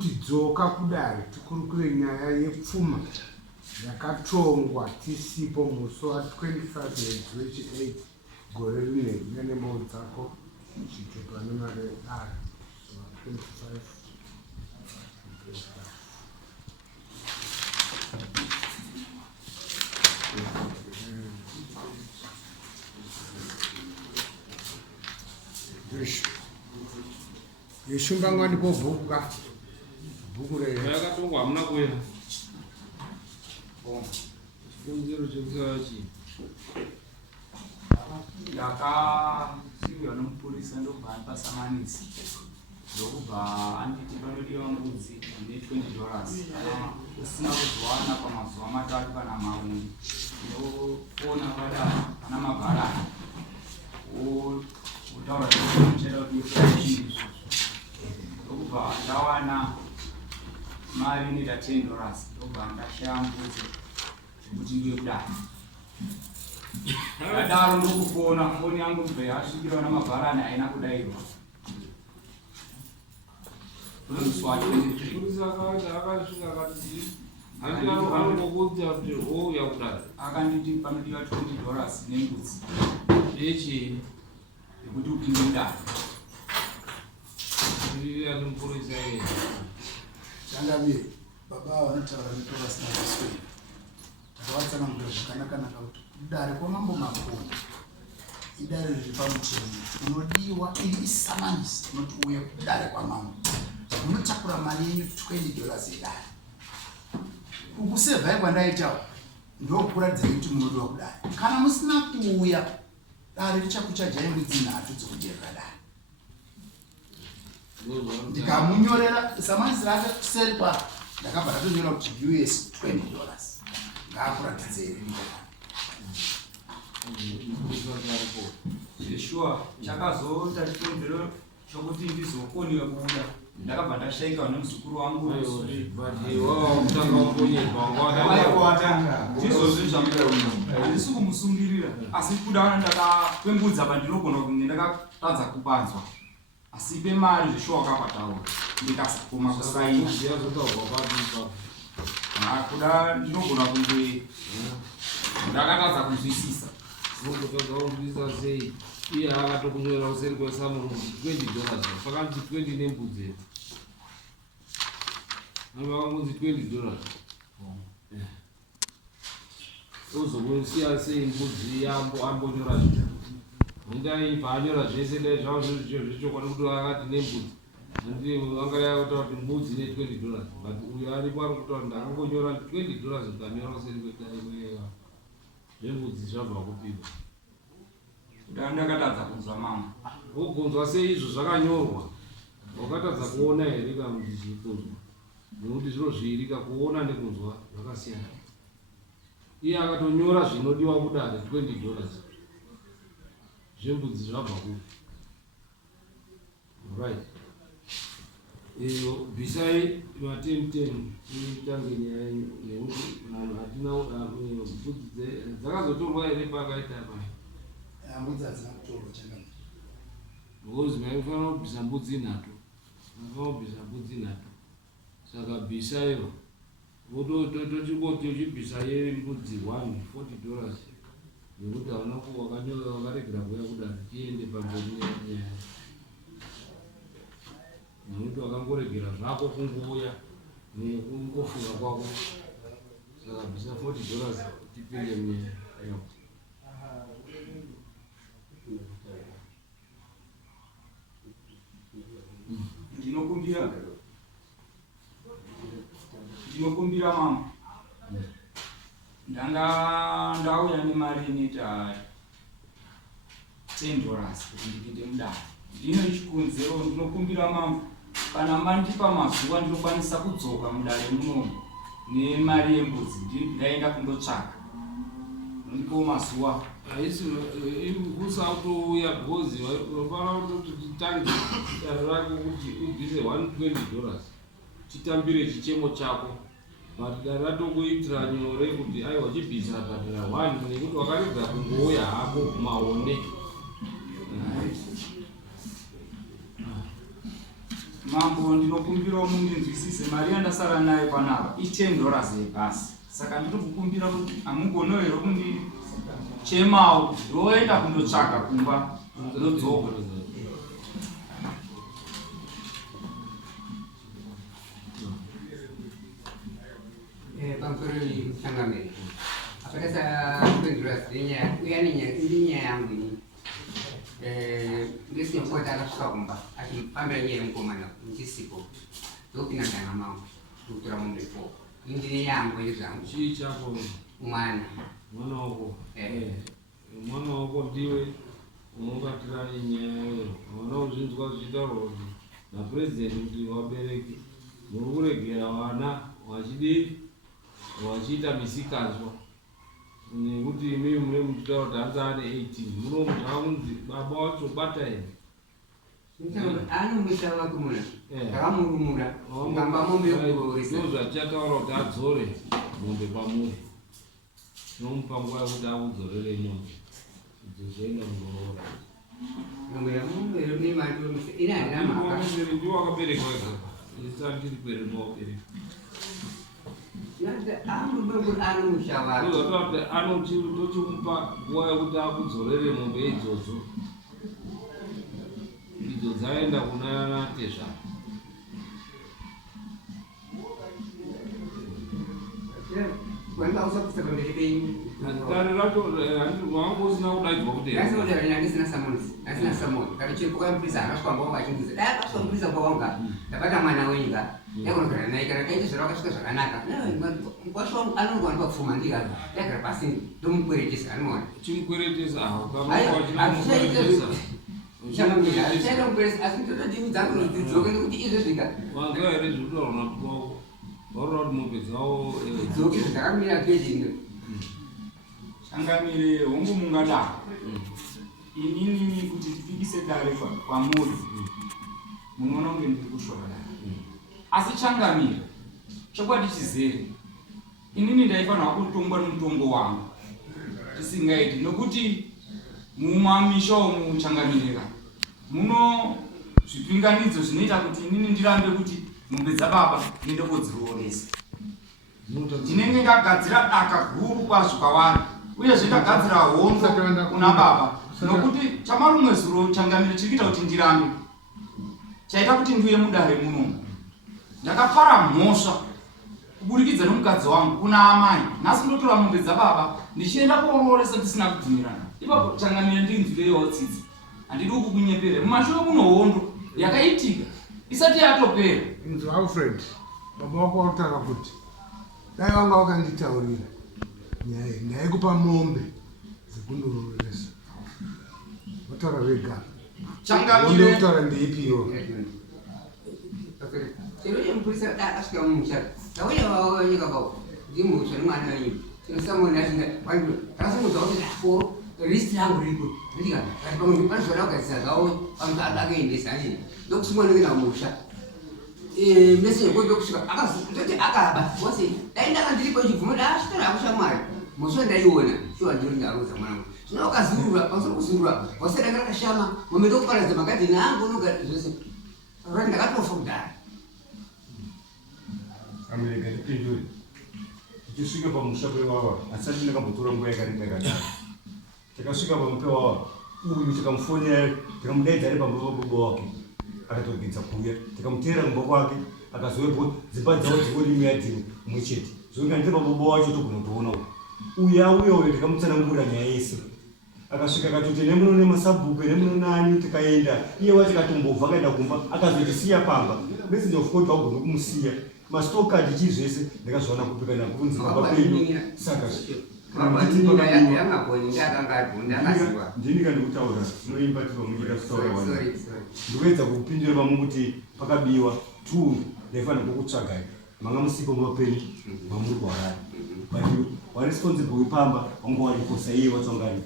kuti dzoka kudare tikurukure nyaya yepfuma yakatongwa tisipo musi wa25 mwedzi wechi8 gore rine nenembo dzako chitupa nemari ari 25 yeshumba ndipo bhuka bhuku yakatongwa hamuna kuenda chikonzero chekusachi ndakasiyiwa nomupurisa ndobva andipasamanisi ndokubva anditi panodiwa mbudzi ine $20 usina kuzowana pamazuva matatu kana maumi ndofona padana pana mabharani utaura cheda kuti ndokubva ndawana mari inoita $10 ndobva ndashaya mbudzi kuti ndiwe kudai ndadaro ndokufona foni yangu bve yasvikirwa namabharani haina kudairwa akanditi panodiwa $20 nembudzi echi yekuti upinde mudai changabe baba vanotaura neto vasina kuswera takavatsanangura zvakanaka kuti kudare kwamambo Makoni idare riri pamutemo unodiwa iri isamanisi unoti uye kudare kwamambo unotakura mari yenyu $20 idare ukusevhai kwandaitawo ndokuratidza kuti munodiwa kudare kana musina kuuya dare richakuchajai mbudzi 3 dzokujerera dare ndikamunyorera samanisi rake kuseri kwa ndakabva ndatonyora kuti US $20 ngaakuratidzei zveshuwa chakazoita chikonzero chokuti ndizokoniwe kuuya ndakabva ndashaika nemuzukuru wangu ndizozvi zvandisi kumusungirira asi kuda kwembudzi apa ndinogona kunge ndakatadza kubanzwa asi pemari zveshuwa wakapataura ndikasakoma kusaina kuda ndinogona kunge ndakatadza kunzwisisa sei iye akatokunyorera kuseri kwesamuno $20 pakanzi 20 nembudzi avakangonzi $20 uzokusiya sei mbudzi ambonyora zvito ndai paanyora zvese dai zvavo zvechokwadi kuti akati nembudzi andi angaya kutaura kuti mbudzi ne $20 but uyo aripo ari kutaura kuti akangonyora $20 ukanyora kuseri kwetaiwewa zvembudzi zvabva kupigwa ndakatadza kunzwa mama ugonzwa seizvo zvakanyorwa wakatadza kuona here kamuti chikunzwa nekuti zviro zviri kakuona nekunzwa zvakasiyana iye akatonyora zvinodiwa kudare $20 zvembudzi zvabva kupi right bvisai ma10 itange nyaya nekuti vanhu hatina mbudzi dzakazotorwa here pakaita paya mbudzi hadzina kutorwa changani because maifanira kubvisa mbudzi 3 maifanira kubvisa mbudzi 3 saka bvisaiwa tochingoti uchibvisa yembudzi 1 $40 nekuti hauna wakanyora wakaregera kuya kudare tiende pamberi nenyaya nekuti wakangoregera zvako kungouya nekungofunga kwako saka bvisa $40 tipinde munyaya yako ndinokumbira mama ndauya nemari inoita $10 kuti ndipinde mudare ndino chikonzero ndinokumbira mama kana mandipa mazuva ndinokwanisa kudzoka mudare munomu nemari yembudzi ndaenda kundotsvaka ndipo mazuva haisi kusatouya because unofanira kuti titange dare rako kuti ubvise $120 chitambire chichemo chako but dare ratokuitira nyore kuti aiwa chibvisa padara 1 nekuti wakaregera kungouya hako maone Mambo ndinokumbira munginzwisise mari yandasara nayo panapa $10 basi. Saka ndiri kukumbira kuti amugonoero kundichemawo ndoenda kundotsvaka kumba ndodzoka. Pamusoro changamire. Apakasa $20 inyaya yangu ini. Ngesinopota akasvika kumba achipambira nyaya yemukomana muchisipo ndopinda ndanga mangu kutora mombe 4 indine yangu yezvangu chii chako mwana wako mwana wako ndiwe unobatira nyaya iyo vana uzvinzwa zvichitaurwa kuti napurezidendi kuti vabereki muri kuregera vana vachiita misikazwa nekuti imei mune muchitaura kuti hanzi ane 18 muno munzi baba wacho bata here anomwisa vake muna akamurumura ngamba mombe yokurooresa ndo zvatichataura kuti adzore mombe pamuri tinomupa nguva yekuti akudzorere mombe idzo zvoenda kundoroora ndiwo wakaberekwa isatiri kwere ndiwabereka tochimupa nguva yekuti akudzorere mombe idzodzo idzo dzaenda kuna tezvara dare racho wangu usina kudaidzwa kudesina samoni kaichipukamprisa akasvika vachingisa dai akasvikamprisa kwavanga ndabata mwana wenyika yakonogara naye kana kaite zvaro akasvika zvakanaka kwasva anongowanikwa pfuma ndikati yagara pasi ndomukweretesa anowana chimukweretesa asi ndototi dzangu dzidzoke nekuti izvezvika wanga here zvirutaura nakuwako vaura kuti mombe dzavo dzoke zvatakamira keji Changamire hongu mungadaro inini kuti tifikise dare kwamuri munoona kunge ndiri kushora dare asi changamire chokwadi chizere inini ndaifanira kutongwa nemutongo wangu tisingaiti nokuti mumamisha umu changamireka muno zvipinganidzo zvinoita kuti inini ndirambe kuti mombe dzababa ndiende kodzirooresa ndinenge ndagadzira daka guru kwazvo kwavari uyezve ndagadzira hondo kuna baba nokuti chamarumwe zuro changamire chiri kuita kuti ndirambe chaita kuti ndiuye mudare muno ndakapfara mhosva kuburikidza nomukadzi wangu kuna amai nhasi ndotora mombe dzababa ndichienda koorooresa ndisina kubvumirana ipapo changamire ndinzwireiwo tsitsi handidi kukunyepere mumashure muno hondo yakaitika isati yatopera. Inzo Alfred baba wako wakutaura kuti dai wanga wakanditaurira nyaya ndaikupa mombe dzekunororesa wataura vega changamire kutaura ndeipiwo chero chemupurisa akasvika mumusha tauya wanyika kwavo ndimusha nemwana wenyu tinosamona takasingudza kuti foro listi yangu riko ndikati pamwe panozvoda kugadzisa zvavo pamwe akaendesa nini ndokusimwanekena musha meseje kodi kusvika akazoti akaba wose dai ndanga ndiripo chibvumo dasvitara akushamwari musho ndaiona shuwa ndiri ndaruza mwanangu zvino wakazurura pamusoro kuzurura wase danga rakashama mombe ndokuparadza magadheni angu nogara zvese rati ndakatofa kudhara amereka tipindure tichisvika pamusha pewawa asati ndakambotora nguva yakareba yakadaro takasvika pamupe wawa uyu tikamufonera tikamudaidza ari pamberi pababa wake akatogidza kuuya tikamuteera kumba kwake akazowepo dzimba dzavo dzingorimi yadhiri mumwe chete zvoinga ndiri pababa wacho togona kutoona uyu auya uyo tikamutsanangura nyaya yese akasvika akatoti nemuno nemasabhuku nemuno nani tikaenda iye wacho akatombobva akaenda kumba akazotisiya pamba messenger of court augona kumusiya mastokadi chii zvese ndakazvaona kupika nakunzi baba kwenyu saka ndini kandikutaura tinoimba tiri pamunyika titaura wana ndikuedza kupindura pamwe kuti pakabiwa 2 ndaifanira kukutsvagai manga musipo mapenyu mamurwarari but waresponsible wepamba wanga waripo saiye watsangari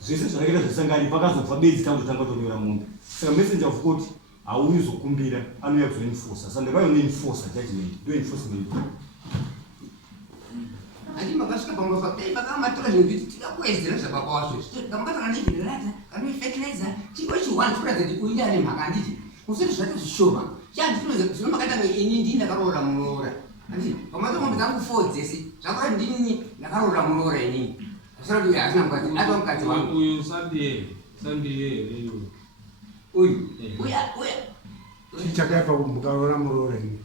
zvese zvakaita zvesangari pakazobva bedzi takutotanga tonyora mombe saka messenger of court hauyi zokumbira anouya kuzoenforsa saka ndakayonenforsa judgment ndo enforcement andi makasvika pamwe pakamatora zvekuti tikakuwedzera zvababa wazvo ndamakatanga nevinirata kanofertilizer chiko chiwani kuratidza kuti uinda ane mhaka anditi kusiri zvati zvishoma zvinomakatanga ini ndini ndakaroora muroora anditi pamato mombe dzangu 4 dzese zvakura ndini ndakaroora muroora inini asara kuti asina mukadzi atova mukadzi wangu uyu sandiye uyu uya chichakaipa mukaroora muroora ini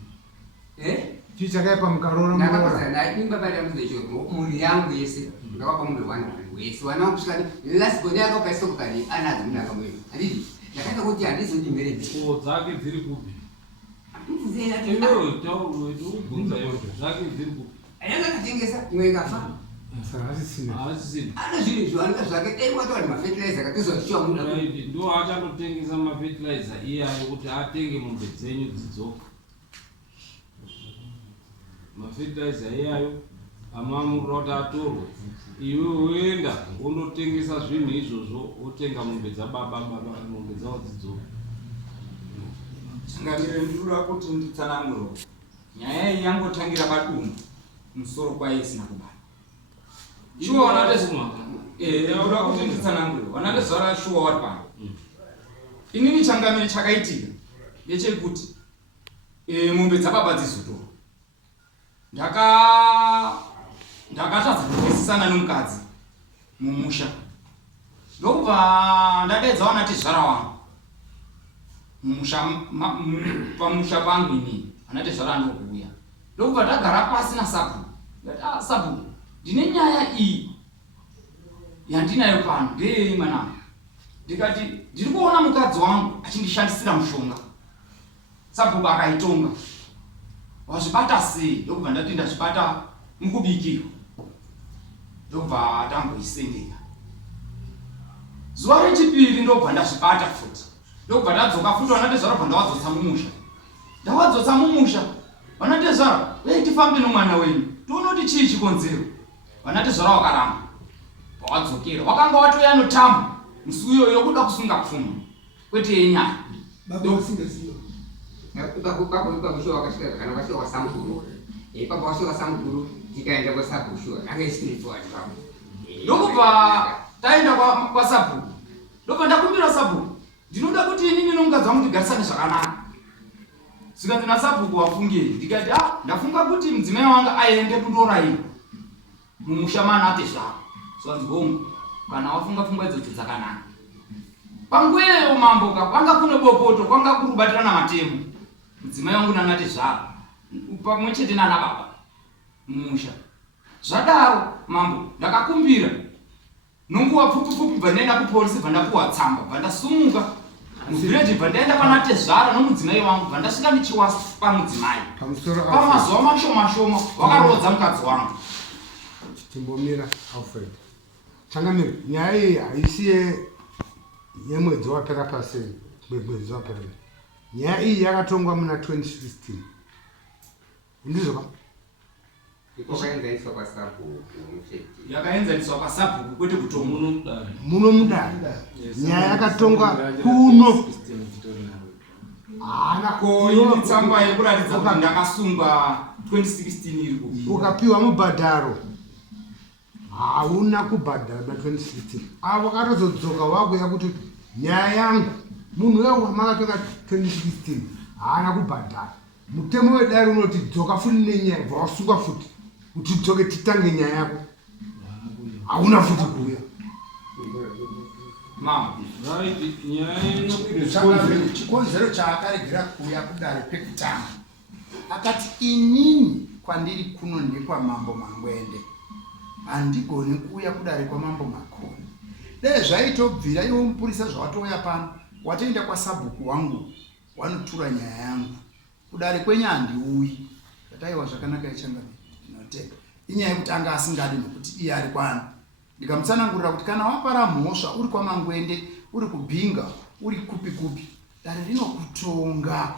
eh chichakaipa mukaroora muroora ndakapasa ndaibabata muzvecho muri yangu yese ndakapa mumbe wana wese wana wangu kusvikani last bone yakapaisa kukani anadzo mundaka mwedu anditi ndakaita kuti handizoti mberei dzake dziri kupi zvake dziri kupi ayangakatengesa imwe ikafa saka asisina ana zvinhu izvowanika zvake dai watova nemafertilizer akatizoshiwa muda ndo achatotengesa mafertilizer iyayo kuti atenge mombe dzenyu dzidzoka mafertilizer iyayo amamurira kuti atorwe iwe uenda undotengesa zvinhu izvozvo wotenga mombe dzababa mombe dzavo dzidzoka Changamire ndinoda kuti nditsanangure nyaya iyi yangotangira padumbu musoro kwaye isina kubata. Shuwa wanatezimwaka Ndinoda kuti nditsanangure wanatezvara shuwa wari pano. Inini changamire chakaitika ndechekuti mombe dzababa dzizotorwa. Ndakatadza kupesana nomukadzi mumusha. Ndobva ndadedza wanatezvara wangu pamusha pangu ini anatezvara anokuuya ndobva ndagara pasi nasabu ndati sabu ndine nyaya iyi yandinayo pano ndeyei mwanangu ndikati ndiri kuona mukadzi wangu achindishandisira mushonga sabu akaitonga wazvibata sei ndobva ndati ndazvibata mukubikirwa ndobva tangoisendera zuva rechipiri ndobva ndazvibata futi ndobva ndadzoka futi wanatezvara bva ndawadzotsa mumusha ndawadzotsa mumusha wanatezvara wei tifambe nomwana wenyu tiona kuti chii chikonzero wanatezvara wakaramba wawadzokera wakanga watoya notambo musi uyoyo kuda kusunga pfuma kwete yenyaya pakushuwa wakasvika kana wakashuwa wasamukuru papa washuwa wasamukuru tikaenda kwasabushua akaisirifuatipapo ndokubva taenda kwasabu ndobva ndakumbira sabu ndinoda kuti inini nomukadzi wangu tigarisane zvakanaka saka ndina sabhuku wafungei ndikati ndafunga kuti mudzimai wanga aende kundorayiwa mumusha manatezvaro swanzi hongu kana wafunga pfungwa idzodzo dzakanaka panguyeyo mambo kwanga kune bopoto kwanga kuri kubatirana matemo mudzimai wangu nanatezvaro pamwe chete nana baba mumusha zvadaro mambo ndakakumbira nonguva pfupi bva ndaenda kupolisi bva ndapuwa tsamba bva ndasumuka muvhireji bva ndaenda panatezvara nomudzimai wangu bva ndasvika ndichiwasa pamudzimai pamazuva mashoma wakarodza mukadzi wangu timbomira Alfred changamira nyaya iyi haisi yemwedzi wapera pasei mwedzi wapera nyaya iyi yakatongwa muna 2016 ndizvoka yakaenzaniswa pasabhuku kwete kutonga muno mudare nyaya yakatongwa kuno ko tsamba yekuratidza kuti ndakasungwa 2016 iri ukapiwa mubhadharo hauna kubhadhara na 2016 avo katozodzoka wakuya kuti nyaya yangu munhu uya wamakatonga 2016 haana kubhadhara mutemo wedare unoti dzoka futi nenyaya bva wasunga futi kuti tidzoke titange nyaya yako hauna futi kuuya chikonzero chaakaregera kuuya kudare pekutanga akati inini kwandiri kuno ndekwamambo mangwende handigoni kuuya kudare kwamambo Makoni. Dai zvaitobvira iwo mupurisa zvawatoya pano watoenda kwasabhuku wangu wanotura nyaya yangu kudare kwenyu handiuyi kataiwa zvakanaka ichangamira ndinoteka inyaya yekuti anga asingadi nokuti iye ari kwano ndikamutsanangurira kuti kana wapara mhosva uri kwamangwende uri kubhinga uri kupi dare rinokutonga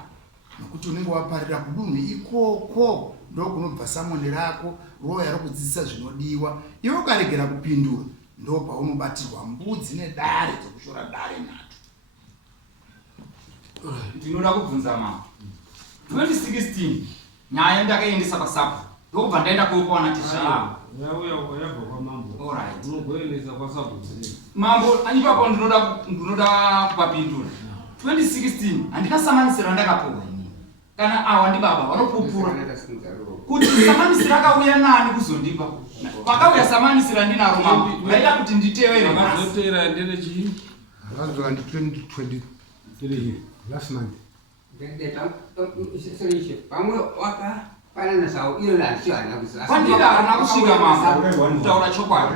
nokuti unenge waparira kudunhu ikoko ndokunobva samoni rako roya rokudzidzisa zvinodiwa iwe ukaregera kupindura ndo paunobatirwa mbudzi nedare dzokushora dare nato. Ndinoda kubvunza mama 2016 nyaya ndakaendesa pasapo ndokubva ndaenda kuopawana tezvara yabva kwamambo unogoendesa kwasapo mambo ipapo ndinoda kupapindura 2016 handina samanisira ndakapuwa ini kana awa ndi baba vanopupura kuti samanisira akauya nani kuzondipa pakauya samanisira ndinaro mambo vaida kuti nditevere vakazotera ndene chii Akazoka ndi 2023 last month. Pamwe wakafanana sawo iyo lachana kusa. pandira ana kusvika mambo kutaura chokwadi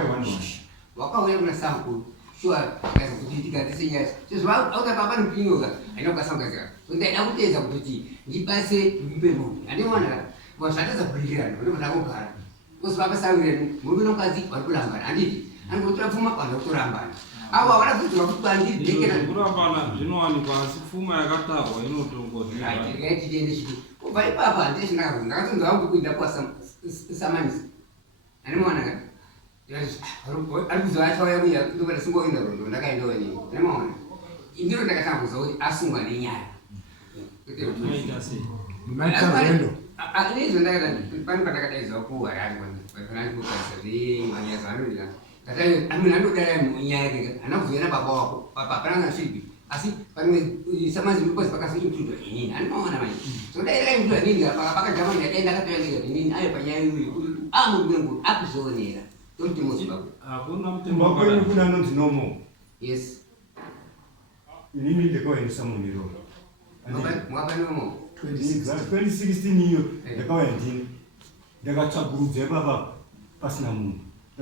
Wakauya kuna sample. Sure, kaza kujitika tisinya. Sisi auta baba mpinyoga. Ainoka sanga. Ndaida kuteza kuti ndibase mpembo. Andimona washateza kulikira ndo ndakogara. Kusibaba sawire murume nokazi varikurambana. Anditi anotora pfuma vanotorambana. Ava varakudziva kuti vandidekera kurambana zvinowanikwa asi pfuma yakatarwa inotongoti chitende chiti kubva ipapa ndakatonzwa vangu kuinda kuwa samanisi animaona ari kuziva achauya kuya ndovana singoinda rondo ndakaendawo nini animaona ndiro ndakatanga kuziva kuti asungwa nenyaya Mumaita rendo. nezvo ndakaita pani pandakadaiziva kuharari panandikukarisa zvemanyaya zvaanoita amina ndodara munyaya yake anakuzoena baba wako papa pananga svibi asi pamwe samazi mikozi pakasvika mtudo inini anoona manje so dai rai mtudo inini pakajama ndadai ndakatoyandika inini ayo panyaya uyu amurwengu akuzoonera tomuti mozi bako hakuna Mbakweni kuna anonzi nomo. yes Inini ndakawaendesa muniro. mwakanomo 2016 iyo ndakauya ndini. Ndakatsvagurudza baba pasina munhu.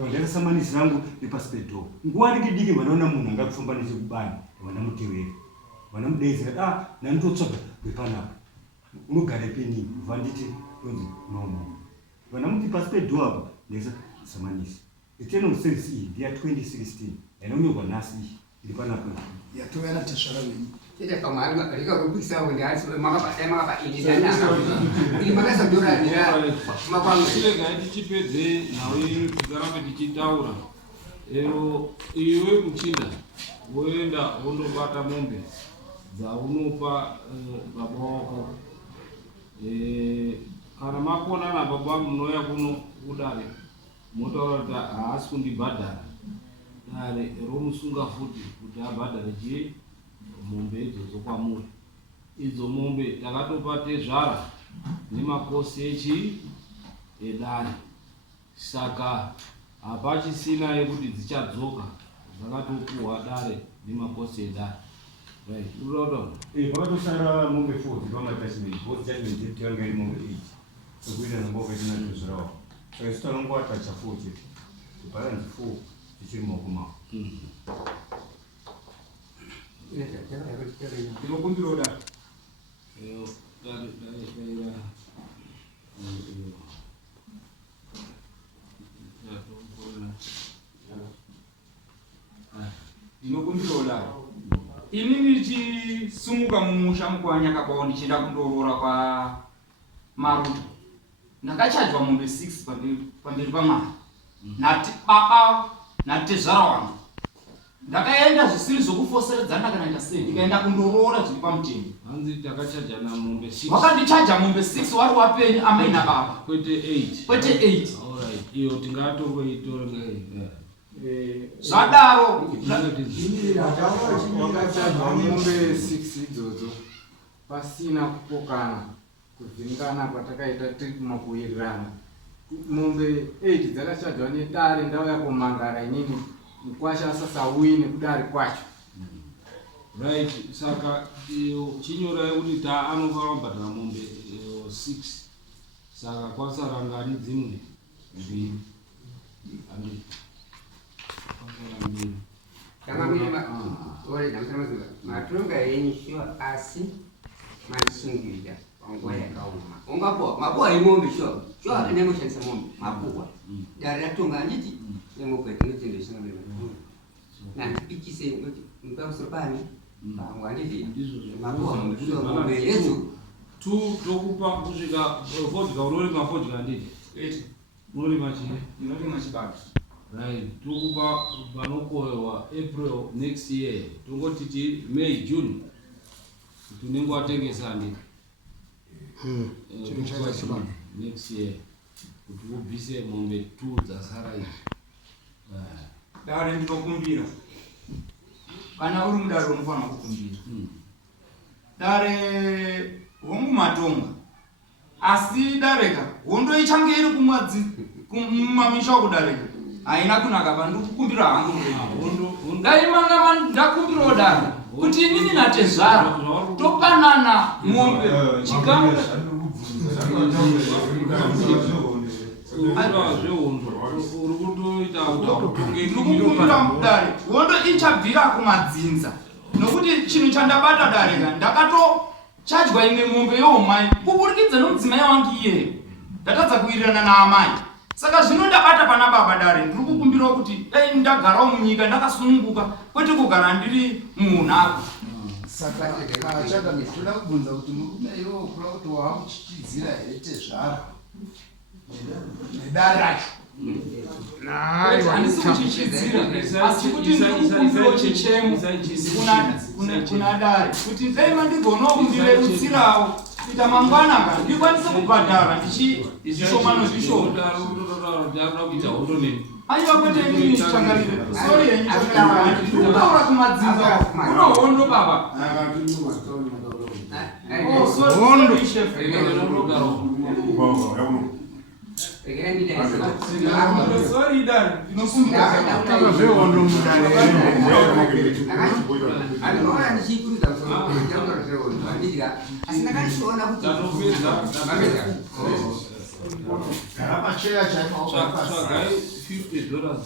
Ndakasamanisi rangu nepasi pedho. Nguva diki vanaona munhu angakufamba nechekubani vanamutevera. Vanamudedzi ngati ndandotsvaga wepanapo. Unogara penini? Kubva nditi tonzi nomo. Vanamuti pasi pedho apa ndakasamanisi. Eternal service iyi ndiya 2016. Yanonyorwa nhasi iyi iri panapo. Yatova natezvara wenyu. chete pamwe arikarupikisa ndi makapa inizananga ili makasadorandira makwamwe tiregai tichipedze nhau yenyu tisarambe tichitaura ero iwe muchinda woenda wondobata mombe dzaunopa baba wako kana makonana baba munouya kuno kudare motaura kuti haasi kundibhadhara dare romusunga futi kuti abhadhare chii mombe idzodzo kwamuri idzo mombe takatopa tezvara nemakosi echi edare saka hapachisina yekuti dzichadzoka dzakatopuhwa dare nemakosi edare right urodo Vakatosara mombe 4 pamatasiment. Both judgment tanga iri mombe 8. Sokuita namboka tinatozvarawo. Saka isu tanongowatacha 4 chete. Balance 4 tichiri makuma. ndinokumbira kudaro ndinokumbira kudaro ini ndichisumuka mumusha mukwanyakabawo ndichienda kundoroora kwa maruta ndakachadzwa mombe 6 pamberi pamwana nati baba natezvara wangu ndakaenda zvisiri zvokufoseredzana kana ndasei ndikaenda kundoroora zviri pamutemo hanzi takachaja na mombe 6 wakandichaja mombe 6 wari wapenyu amaina baba kwete 8 kwete 8 alright iyo tingatongoitora zvadaro Wakachadzwa mombe 6 idzodzo pasina kupokana kuvhingana kwatakaita tiri kumakuwirirana. Mombe 8 dzakachadzwa nedare ndauya kumangara inini mukwasha asasauyi nekudare kwacho. right saka iyo chinyorai kuti ta anofana kubhadhara mombe 6 saka kwasara ngani dzimwe mbiri andi kwasara mbiri matonga yenyu shuwa asi manisungirira panguva yakaoma ungapuwa mapuwa emombe shuwa nemushandisa mombe mapuwa dare ratonga anditi nemokwetu netindo isingabema nandipikise pamusoro pani pangu anditi mapuwa mombe yedzo tu tokupa kusvika vodka unorima vodka anditi unorima chii inorima chibaba right tokupa panokohwewa April next year tongotiti May June tunenge watengesa anditi next year kuti ubvise mombe 2 dzasara idzi dare ndinokumbira kana uri mudare unofanira kukumbira dare hongu matonga asi dareka hondo ichange iri kumwadzi kumamisha kudareka haina kunaka pandikukumbira hangu ndaimanga ndakumbirawo dare kuti inini natezvara topanana mombe chikamu ndikukumbira dare hondo ichabvira kumadzinza nokuti chinhu chandabata dareka ndakatochadya imwe mombe yeomai kuburikidza nomudzimai wangu iye ndatadza kuwirirana naamai saka zvino ndabata pana baba dare ndiri kukumbirawo kuti dai ndagarawo munyika ndakasununguka kwete kugara ndiri munhako saka chaka toda kubvunza kuti murume iwo kura kuti wakuchichidzira here tezvara nedare racho handisi kuchichidzira asi kuti ndikukumbirawo chichemo kuna dare kuti dai mandigonawo kundirerutsirawo kuita mangwanaka ndikwanise kubhadhara ndichishomano zvishoma aiwa kwete inini changarire sori yenyu changarire ndikutaura kumadzinza kuna hondo baba hondo sorry dad ndinosungahondo anoona ndichikuruza ndidya asi ndakationa kuti pacheya Tsvagai $50.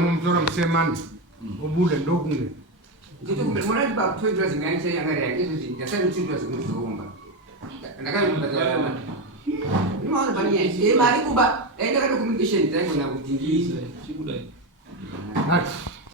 mutora musemani ubude ndokunge mona ndiba $20 ngaichanyangarira izvozvi ndasati $20 kuzoomba ndakazvibhadhara ndimaona panyaya mari kuba dai ndakati communication taigona kuti ndii Chikudai. nati